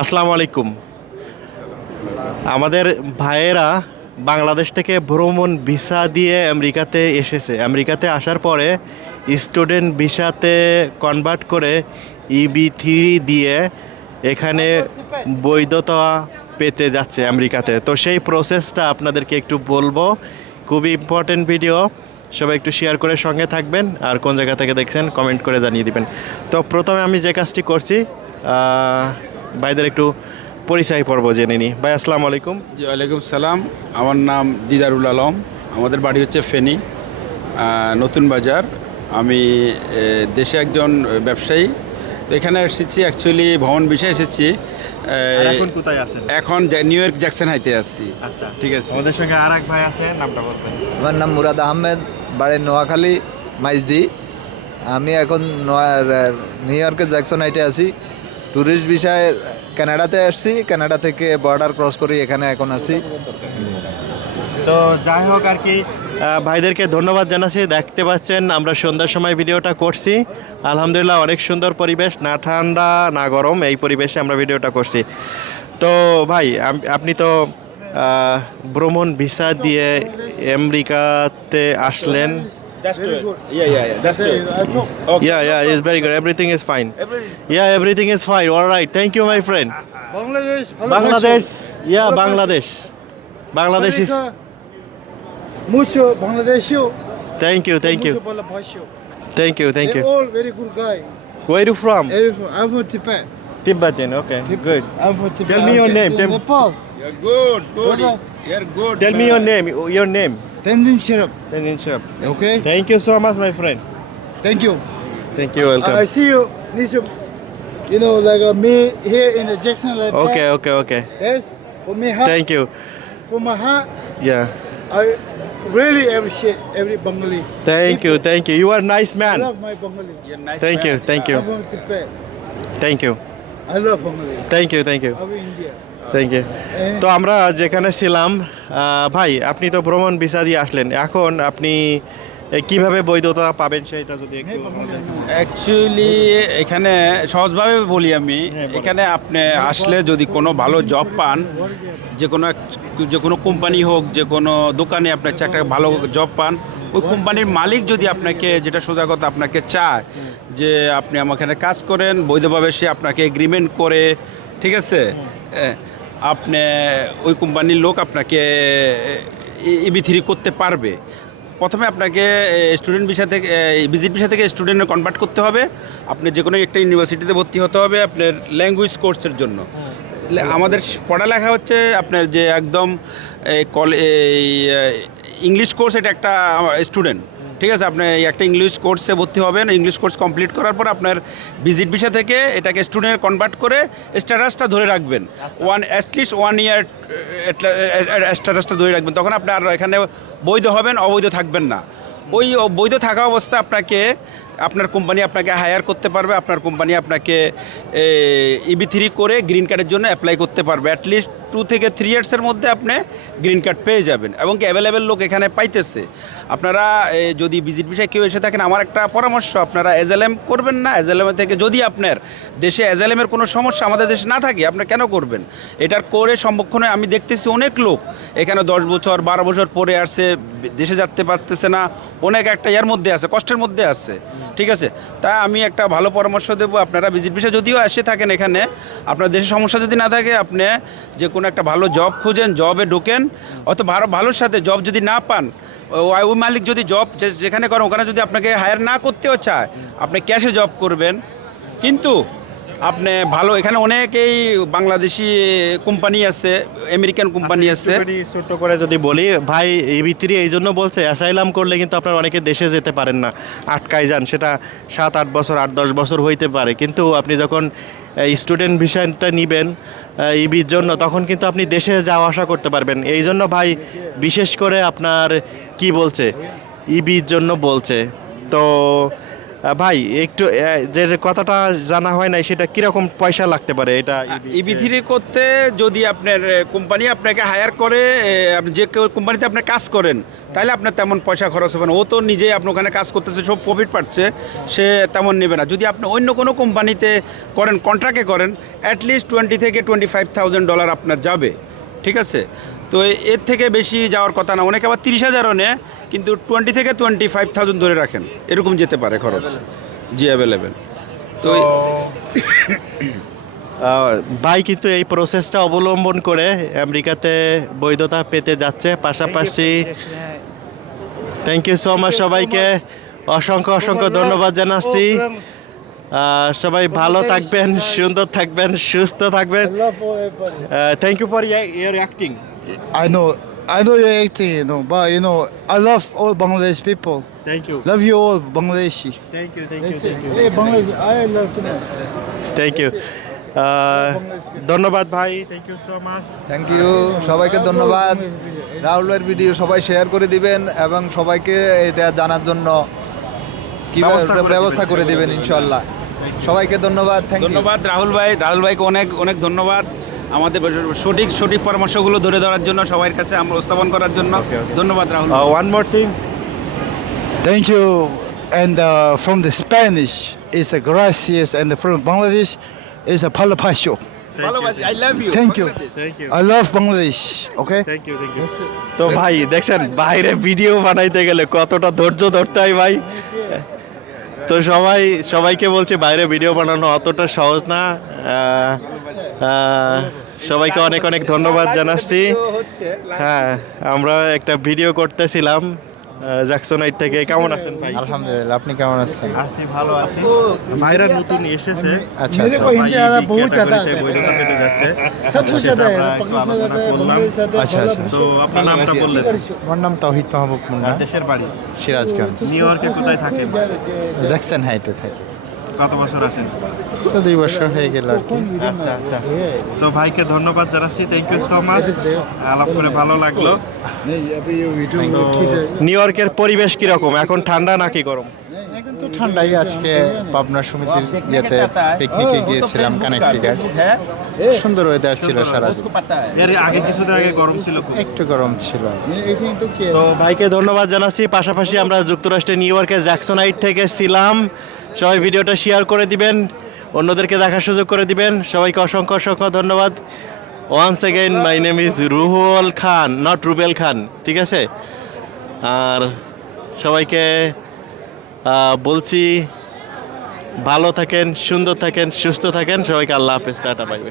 আসসালামু আলাইকুম। আমাদের ভাইয়েরা বাংলাদেশ থেকে ভ্রমণ ভিসা দিয়ে আমেরিকাতে এসেছে। আমেরিকাতে আসার পরে স্টুডেন্ট ভিসাতে কনভার্ট করে ইবি থ্রি দিয়ে এখানে বৈধতা পেতে যাচ্ছে আমেরিকাতে। তো সেই প্রসেসটা আপনাদেরকে একটু বলব। খুবই ইম্পর্টেন্ট ভিডিও সবাই একটু শেয়ার করে সঙ্গে থাকবেন। আর কোন জায়গা থেকে দেখছেন কমেন্ট করে জানিয়ে দিবেন। তো প্রথমে আমি যে কাজটি করছি ভাইদের একটু পরিচয় পর্ব জেনে নিই ভাই আসসালামু আলাইকুম। জি ওয়ালাইকুম সালাম। আমার নাম দিদারুল আলম। আমাদের বাড়ি হচ্ছে ফেনী নতুন বাজার। আমি দেশে একজন ব্যবসায়ী। তো এখানে এসেছি অ্যাকচুয়ালি ভ্রমণ বিষয়ে এসেছি। এখন কোথায় আছেন? এখন নিউ ইয়র্ক জ্যাকসন হাইতে আসছি আচ্ছা। ঠিক আছে। আমাদের সঙ্গে আর এক ভাই আছে নামটা বলবেন। আমার নাম মুরাদ আহমেদ বাড়ি নোয়াখালী মাইজদি। আমি এখন নোয়া- নিউ ইয়র্কের জ্যাকসন হাইটে আছি। ট্যুরিস্ট বিষয়ে কানাডাতে আসছি কানাডা থেকে বর্ডার ক্রস করি, এখানে এখন আসি তো যাই হোক আর কি ভাইদেরকে ধন্যবাদ জানাচ্ছি, দেখতে পাচ্ছেন, আমরা সন্ধ্যার সময় ভিডিওটা করছি। আলহামদুলিল্লাহ, অনেক সুন্দর পরিবেশ, না ঠান্ডা, না গরম, এই পরিবেশে আমরা ভিডিওটা করছি। তো ভাই আপনি তো ভ্রমণ ভিসা দিয়ে আমেরিকাতে আসলেন। That's very good. Yeah, yeah, yeah. That's good. Okay. Yeah, yeah, it's very good. Everything is fine. Everything. Yeah, everything is fine. All right. Thank you, my friend. Bangladesh. Bangladesh. Yeah, Bangladesh. Bangladesh is. Mucho Bangladeshi. Thank you, thank you. Thank you, thank you. All very good guy. Where are you from? I'm from Tibet. Tibetan, okay, good. I'm from Tibet. Tell me your name. Nepal. You're good, good. You're good. Tell me your name. Your name. Tenzin Sharap. Tenzin Shop. Okay. Thank you so much, my friend. Thank you. Thank you. Welcome. I see you. Need to, you know, like uh, me here in the Jackson like Okay, that. okay, okay. There's for me heart. Thank you. For my heart, Yeah. I really appreciate every Bengali. Thank you, thank you. You are nice I love my Bengali. You're nice Thank man. thank you, thank you, I love Bengali. thank you, thank you thank you thank you তো আমরা যেখানে ছিলাম ভাই আপনি তো ভ্রমণ visa দিয়ে আসলেন। এখন আপনি কীভাবে বৈধতা পাবেন সেটা যদি অ্যাকচুয়ালি এখানে সহজভাবে বলি আমি এখানে আপনি আসলে যদি কোনো ভালো জব পান যে কোনো যে কোনো কোম্পানি হোক যে কোনো দোকানে আপনার একটা ভালো জব পান ওই কোম্পানির মালিক যদি আপনাকে যেটা সোজা কথা আপনাকে চায় যে আপনি আমাকে কাজ করেন বৈধভাবে সে আপনাকে এগ্রিমেন্ট করে ঠিক আছে? আপনি ওই কোম্পানির লোক আপনাকে ইবি থ্রি করতে পারবে। প্রথমে আপনাকে স্টুডেন্ট ভিসা থেকে ভিজিট ভিসা থেকে স্টুডেন্টে কনভার্ট করতে হবে। আপনি যে কোনো একটা ইউনিভার্সিটিতে ভর্তি হতে হবে আপনার ল্যাঙ্গুয়েজ কোর্সের জন্য। আমাদের পড়ালেখা হচ্ছে আপনার যে একদম এই কল এই ইংলিশ কোর্স এটা একটা স্টুডেন্ট ঠিক আছে? আপনি একটা ইংলিশ কোর্সে ভর্তি হবেন ইংলিশ কোর্স কমপ্লিট করার পর আপনার ভিজিট ভিসা থেকে এটাকে স্টুডেন্ট কনভার্ট করে স্ট্যাটাসটা ধরে রাখবেন। ওয়ান অ্যাটলিস্ট ওয়ান ইয়ার স্ট্যাটাসটা ধরে রাখবেন। তখন আপনি আর এখানে বৈধ হবেন অবৈধ থাকবেন না। ওই বৈধ থাকা অবস্থা আপনাকে আপনার কোম্পানি আপনাকে হায়ার করতে পারবে আপনার কোম্পানি আপনাকে ইবি থ্রি করে গ্রিন কার্ডের জন্য অ্যাপ্লাই করতে পারবে। অ্যাটলিস্ট টু থেকে থ্রি ইয়ার্সের মধ্যে আপনি গ্রিন কার্ড পেয়ে যাবেন এবং কি অ্যাভেলেবেল লোক এখানে পাইতেছে। আপনারা যদি ভিজিট বিষয়ে কেউ এসে থাকেন, আমার একটা পরামর্শ, আপনারা এজেলেম করবেন না। এজেলেম থেকে যদি আপনার দেশে এজেলেমের কোনো সমস্যা আমাদের দেশে না থাকে, আপনি কেন করবেন? এটার করে সম্মুখীন আমি দেখতেছি অনেক লোক। এখানে দশ বছর, বারো বছর পরে আসছে, দেশে যেতে পারতেছে না, অনেক একটা ইয়ার মধ্যে আছে, কষ্টের মধ্যে আছে। ঠিক আছে? তাই আমি একটা ভালো পরামর্শ দেবো আপনারা ভিজিট বিষয়ে যদিও এসে থাকেন এখানে, আপনার দেশে সমস্যা যদি না থাকে, আপনি যে কোনো একটা ভালো জব খুঁজেন জবে ঢোকেন অত ভালো, ভালোর সাথে জব যদি না পান ওই মালিক যদি জব যেখানে করেন, ওখানে যদি আপনাকে হায়ার না করতেও চায়, আপনি ক্যাশে জব করবেন। কিন্তু আপনি ভালো এখানে অনেকেই বাংলাদেশি কোম্পানি আছে আমেরিকান কোম্পানি আছে ছোট্ট করে যদি বলি ভাই এই ভিতরে এই জন্য বলছে অ্যাসাইলাম করলে কিন্তু আপনার অনেকে দেশে যেতে পারেন না আটকায় যান। সেটা সাত আট বছর আট দশ বছর হইতে পারে। কিন্তু আপনি যখন স্টুডেন্ট ভিসাটা নিবেন ইবির জন্য তখন কিন্তু আপনি দেশে যাওয়া আসা করতে পারবেন। এই জন্য ভাই বিশেষ করে আপনার কি বলছে? ইবির জন্য বলছে। তো ভাই একটু যে কথাটা জানা হয় নাই সেটা কীরকম পয়সা লাগতে পারে? এটা ইবি থ্রি করতে যদি আপনার কোম্পানি আপনাকে হায়ার করে আপনি যে কোম্পানিতে আপনি কাজ করেন তাহলে আপনার তেমন পয়সা খরচ হবে না। ও তো নিজেই আপনি ওখানে কাজ করতেছে সব প্রফিট পাচ্ছে সে তেমন নেবে না। যদি আপনি অন্য কোনো কোম্পানিতে করেন কন্ট্রাক্টে করেন অ্যাটলিস্ট টোয়েন্টি থেকে টোয়েন্টি ফাইভ থাউজেন্ড ডলার আপনার যাবে। ঠিক আছে? তো এর থেকে বেশি যাওয়ার কথা না। অনেকে আবার তিরিশ হাজারও নেয় কিন্তু টোয়েন্টি থেকে টোয়েন্টি ফাইভ থাউজেন্ড ধরে রাখেন। এরকম যেতে পারে খরচ জি অ্যাভেলেবেল তো ভাই কিন্তু এই প্রসেসটা অবলম্বন করে আমেরিকাতে বৈধতা পেতে যাচ্ছে। পাশাপাশি থ্যাংক ইউ সো মাচ সবাইকে। অসংখ্য অসংখ্য ধন্যবাদ জানাচ্ছি। সবাই ভালো থাকবেন সুন্দর থাকবেন সুস্থ থাকবেন. Thank you for your acting I know, I know you're acting, you know, but you know, I love all Bangladesh people. Thank you Love you all, Bangladeshi. Thank you thank That's it. Hey, Bangladesh, I love to know. Thank you ধন্যবাদ ভাই thank you so much thank you সবাইকে ধন্যবাদ। রাহুলের video সবাই share করে দিবেন এবং সবাইকে এটা জানার জন্য কীভাবে ব্যবস্থা ব্যবস্থা করে দিবেন ইনশাল্লাহ সবাইকে। ধন্যবাদ থ্যাংক ইউ ধন্যবাদ রাহুল ভাই রাহুল ভাইকে অনেক অনেক ধন্যবাদ। আমাদের সঠিক সঠিক পরামর্শগুলো ধরে ধরার জন্য সবার কাছে আমরা উপস্থাপন করার জন্য ধন্যবাদ Rahul one more thing Thank you. And uh, from the Spanish, it's a gracias, and from Bangladesh, it's a palapasho. Thank you. Thank you I love Bangladesh. Okay. Thank you thank you তো ভাই দেখছেন বাইরে video বানাইতে গেলে কতটা ধৈর্য ধরতে হয় ভাই তো সবাই সবাইকে বলছে বাইরে ভিডিও বানানো অতটা সহজ না সবাইকে অনেক অনেক ধন্যবাদ জানাচ্ছি। হ্যাঁ আমরা একটা ভিডিও করতেছিলাম জ্যাকসন হাইট থেকে। কেমন আছেন ভাই? আলহামদুলিল্লাহ আপনি কেমন আছেন? আছি ভালো আছি। ভাইরা নতুন এসেছে। আচ্ছা আচ্ছা বহু চাদা বৈধতা যাচ্ছে। সচ্চ চাদা আচ্ছা আচ্ছা। তো আপনার নামটা বললেন। আমার নাম তাওহিদ মাহবুব মুন্না। দেশের বাড়ি? সিরাজগঞ্জ। নিউ ইয়র্কে কোথায় থাকেন জ্যাকসন হাইটে থাকি। কত বছর আছেন? দুই বছর হয়ে গেল আর কি। আচ্ছা আচ্ছা। তো ভাইকে ধন্যবাদ জানাচ্ছি থ্যাংক ইউ সো মাচ আলাপ করে ভালো লাগল। নিউ ইয়র্কের পরিবেশ কীরকম? এখন ঠান্ডা নাকি গরম? তো ঠান্ডাই আজকে পাবনা সমিতির ইয়েতে পিকনিকে গিয়েছিলাম কানেক্টিকার সুন্দর ওয়েদার ছিল সারা এর আগে কিছুদিন আগে গরম ছিল একটু গরম ছিল। তো ভাইকে ধন্যবাদ জানাচ্ছি। পাশাপাশি আমরা যুক্তরাষ্ট্রের নিউ ইয়র্কের জ্যাকসনাইট থেকে ছিলাম। সবাই ভিডিওটা শেয়ার করে দিবেন, অন্যদেরকে দেখার সুযোগ করে দিবেন। সবাইকে অসংখ্য অসংখ্য ধন্যবাদ। Once again my name is Ruhul Khan not Rubel Khan ঠিক আছে? আর সবাইকে বলছি, ভালো থাকেন, সুন্দর থাকেন, সুস্থ থাকেন। সবাইকে আল্লাহ হাফেজ, টাটা পাইবে